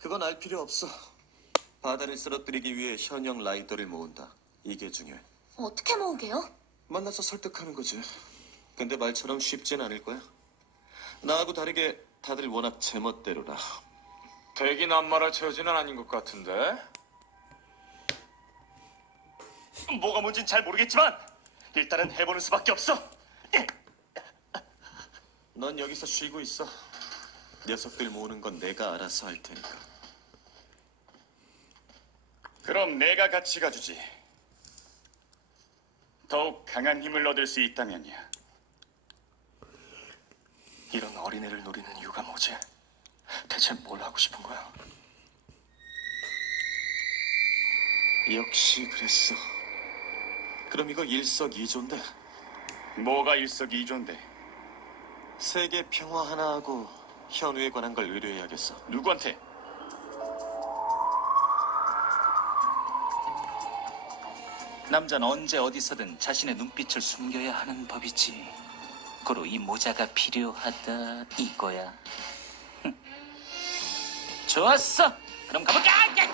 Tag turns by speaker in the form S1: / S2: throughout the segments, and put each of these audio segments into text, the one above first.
S1: 그건 알 필요 없어. 바다를 쓰러뜨리기 위해 현역 라이더를 모은다. 이게 중요해.
S2: 어떻게 모으게요?
S1: 만나서 설득하는 거지. 근데 말처럼 쉽진 않을 거야. 나하고 다르게 다들 워낙 제멋대로라.
S3: 대기 남말할 처지는 아닌 것 같은데.
S4: 뭐가 뭔진 잘 모르겠지만 일단은 해보는 수밖에 없어.
S1: 넌 여기서 쉬고 있어. 녀석들 모으는 건 내가 알아서 할 테니까.
S4: 그럼 내가 같이 가주지. 더욱 강한 힘을 얻을 수 있다면야.
S5: 이런 어린애를 노리는 이유가 뭐지? 대체 뭘 하고 싶은 거야?
S1: 역시 그랬어. 그럼 이거 일석이조인데.
S4: 뭐가 일석이조인데?
S1: 세계 평화 하나 하고 현우에 관한 걸 의뢰해야겠어.
S4: 누구한테?
S6: 남자는 언제 어디서든 자신의 눈빛을 숨겨야 하는 법이지. 고로 이 모자가 필요하다 이거야. 좋았어. 그럼 가볼까?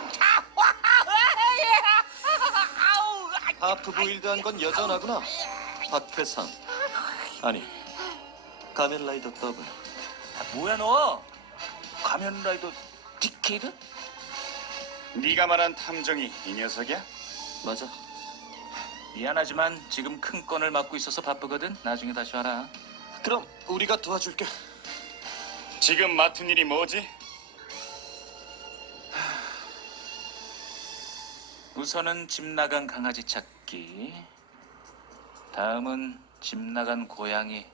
S1: 하프보일드한 건 여전하구나. 박회상. 아니, 가면라이더 더블.
S6: 뭐야 너? 가면라이더 디케이드?
S4: 네가 말한 탐정이 이 녀석이야?
S1: 맞아.
S6: 미안하지만 지금 큰 건을 맡고 있어서 바쁘거든. 나중에 다시 와라.
S1: 그럼 우리가 도와줄게.
S4: 지금 맡은 일이 뭐지?
S6: 우선은 집 나간 강아지 찾기. 다음은 집 나간 고양이